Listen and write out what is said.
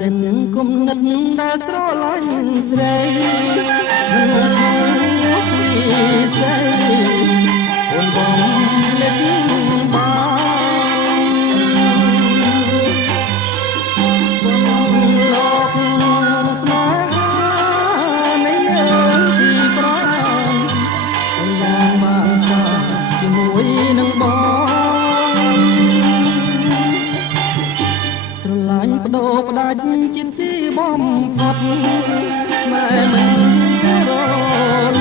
ចិនគុំនិតដែលស្រឡាញ់ស្រីពីស្រីអូនបងលេចបានបងលោកស្នេហានៃយើងទីប្រាំអូនយ៉ាងបានសាជាមួយនឹងបងស្រឡាញ់បដូរបដាច់ជាទីបំផុតម៉ែមិនរ